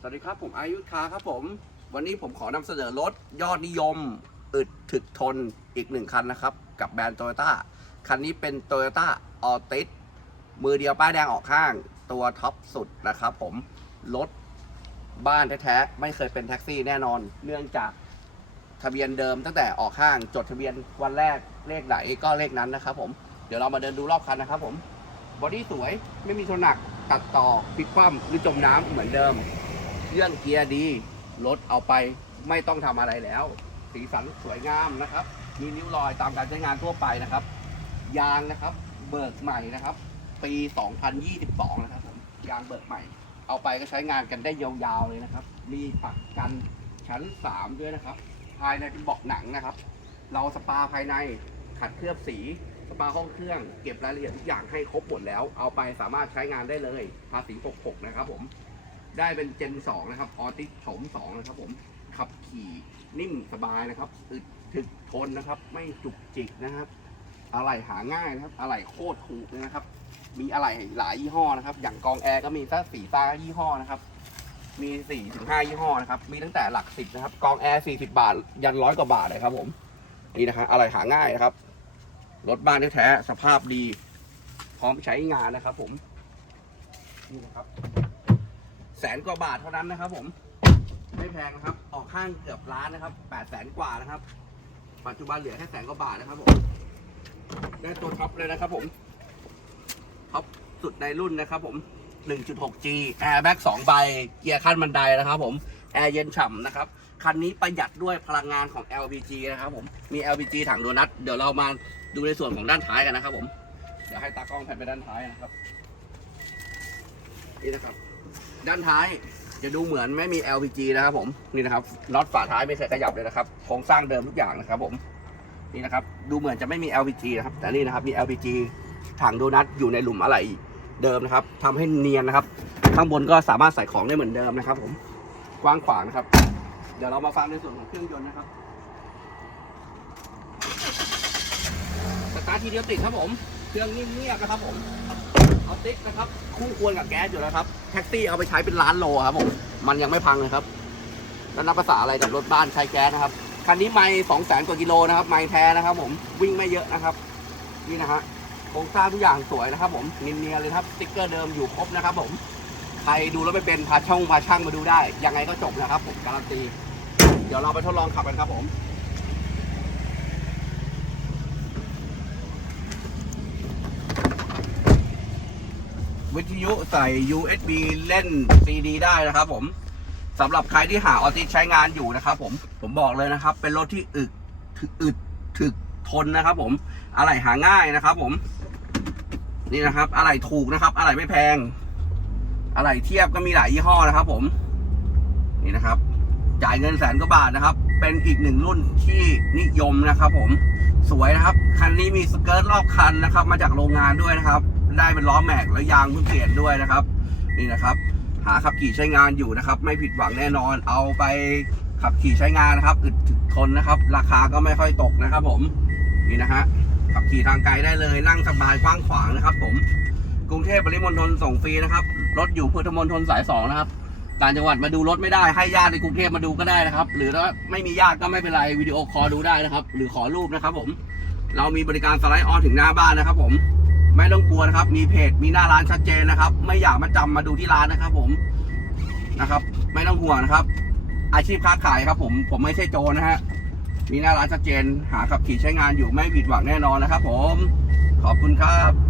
สวัสดีครับผมอายุทธาครับผม วันนี้ผมขอนำเสนอรถยอดนิยม อึดถึกทนอีกหนึ่งคันนะครับ กับแบรนด์โตโยต้าคันนี้เป็น t o y ยต้าออติสมือเดียวป้ายแดงออกข้าง ตัวท็อปสุดนะครับผม รถบ้านแท้ๆ ไม่เคยเป็นแท็กซี่แน่นอน เนื่องจากทะเบียนเดิมตั้งแต่ออกข้าง จดทะเบียนวันแรกเลขไหนก็เลขนั้นนะครับผมเดี๋ยวเรามาเดินดูรอบคันนะครับผมบอดี้สวยไม่มีชนหนักตัดต่อพลิกคว่ำหรือจมน้ำเหมือนเดิม รื่อง เกียร์ดี รถเอาไปไม่ต้องทำอะไรแล้ว สีสันสวยงามนะครับ มีนิ้วรอยตามการใช้งานทั่วไปนะครับ ยางนะครับ เบิกใหม่นะครับ ปี 2022 นะครับผมยางเบิกใหม่ เอาไปก็ใช้งานกันได้ยาวๆเลยนะครับ มีปักกันชั้น 3 ด้วยนะครับ ภายในเป็นเบาะหนังนะครับ เราสปาภายในขัดเคลือบสีสปาห้องเครื่องเก็บรายละเอียดทุกอย่างให้ครบหมดแล้ว เอาไปสามารถใช้งานได้เลยภาษี66นะครับผม ได้เป็นเจน2นะครับออติสโฉม2นะครับผมขับขี่นิ่มสบายนะครับอึดถึกทนนะครับ ไม่จุกจิกนะครับอะไหล่หาง่ายนะครับอะไหล่โคตรถูกเลยนะครับ มีอะไหล่หลายยี่ห้อนะครับ อย่างกองแอร์ก็มีสักสี่ตายี่ห้อนะครับ มีสี่ถึงห้ายี่ห้อนะครับ มีตั้งแต่หลักสิบนะครับ กองแอร์สี่สิบาท ยันร้อยกว่าบาทเลยครับ ผมนี่นะครับอะไหล่หาง่ายนะครับรถบ้านแท้สภาพดี พร้อมใช้งานนะครับ ผมนี่นะครับ แสนกว่าบาทเท่านั้นนะครับ ผม ไม่แพงนะครับ ออกข้างเกือบล้านนะครับแปดแสนกว่านะครับ ปัจจุบันเหลือแค่แสนกว่าบาทนะครับผมได้ตัวท็อปเลยนะครับ ผมท็อปสุดในรุ่นนะครับ ผม 1.6G Airbag 2ใบ เกียร์ขั้นบันไดนะครับ ผมแอร์เย็นฉ่ำนะครับคันนี้ประหยัดด้วยพลังงานของ LPG นะครับ ผมมี LPG ถังโดนัทเดี๋ยวเรามาดูในส่วนของด้านท้ายกันนะครับ ผมเดี๋ยวให้ตากล้องแผ่นไปด้านท้ายนะครับนี่นะครับ ด้านท้ายจะดูเหมือนไม่มี LPG นะครับผมนี่นะครับน็อตฝาท้ายไม่เคยขยับเลยนะครับโครงสร้างเดิมทุกอย่างนะครับผมนี่นะครับดูเหมือนจะไม่มี LPG นะครับแต่นี่นะครับมี LPG ถังโดนัทอยู่ในหลุมอะไรเดิมนะครับทำให้เนียนนะครับ ข้างบนก็สามารถใส่ของได้เหมือนเดิมนะครับ ผมกว้างขวางนะครับ เดี๋ยวเรามาฟังในส่วนของเครื่องยนต์นะครับสตาร์ททีเดียวติดครับผม เครื่องนิ่มเงียบนะครับผม เอาติ๊กนะครับ คู่ควรกับแก๊สอยู่แล้วครับ แท็กซี่เอาไปใช้เป็นล้านโลครับผม มันยังไม่พังเลยครับ แล้วนับภาษาอะไรกับรถบ้านใช้แก๊สนะครับ คันนี้ไม่สองแสนกว่ากิโลนะครับ ไม่แท้นะครับ ผม วิ่งไม่เยอะนะครับ นี่นะฮะ โครงสร้างทุกอย่างสวยนะครับ ผม เนียนๆเลยครับ สติ๊กเกอร์เดิมอยู่ครบนะครับ ผม ใครดูแล้วไม่เป็นพาช่องพาช่างมาดูได้ ยังไงก็จบนะครับ ผมการันตี เดี๋ยวเราไปทดลองขับกันครับผม วิทยุใส่ USB เล่น CD ได้นะครับผมสำหรับใครที่หาออติใช้งานอยู่นะครับผมผมบอกเลยนะครับ เป็นรถที่อึดอึดถึกทนนะครับผมอะไหล่หาง่ายนะครับผม นี่นะครับอะไหล่ถูกนะครับ อะไหล่ไม่แพง อะไหล่เทียบก็มีหลายยี่ห้อนะครับผม นี่นะครับ จ่ายเงินแสนกว่าบาทนะครับ เป็นอีกหนึ่งรุ่นที่นิยมนะครับ ผมสวยนะครับ คันนี้มีสเกิร์ตรอบคันนะครับ มาจากโรงงานด้วยนะครับ ได้เป็นล้อแม็กแล้วยางเพิ่งเปลี่ยนด้วยนะครับ นี่นะครับ หาขับขี่ใช้งานอยู่นะครับ ไม่ผิดหวังแน่นอนเอาไปขับขี่ใช้งานนะครับอึดถึกทนนะครับ ราคาก็ไม่ค่อยตกนะครับ ผมนี่นะฮะขับขี่ทางไกลได้เลยนั่งสบายกว้างขวางนะครับ ผม กรุงเทพปริมณฑลส่งฟรีนะครับรถอยู่พุทธมณฑลสายสองนะครับ ต่างจังหวัดมาดูรถไม่ได้ให้ญาติในกรุงเทพมาดูก็ได้นะครับ หรือถ้าไม่มีญาติก็ไม่เป็นไรวิดีโอคอลดูได้นะครับ หรือขอรูปนะครับ ผม เรามีบริการสไลด์ออนถึงหน้าบ้านนะครับ ผมไม่ต้องกลัวนะครับ มีเพจมีหน้าร้านชัดเจนนะครับ ไม่อยากมาจำมาดูที่ร้านนะครับ ผมนะครับ ไม่ต้องห่วงนะครับ อาชีพค้าขายครับ ผมผมไม่ใช่โจรนะฮะมีหน้าร้านชัดเจนหาขับขี่ใช้งานอยู่ไม่ผิดหวังแน่นอนนะครับ ผมขอบคุณครับ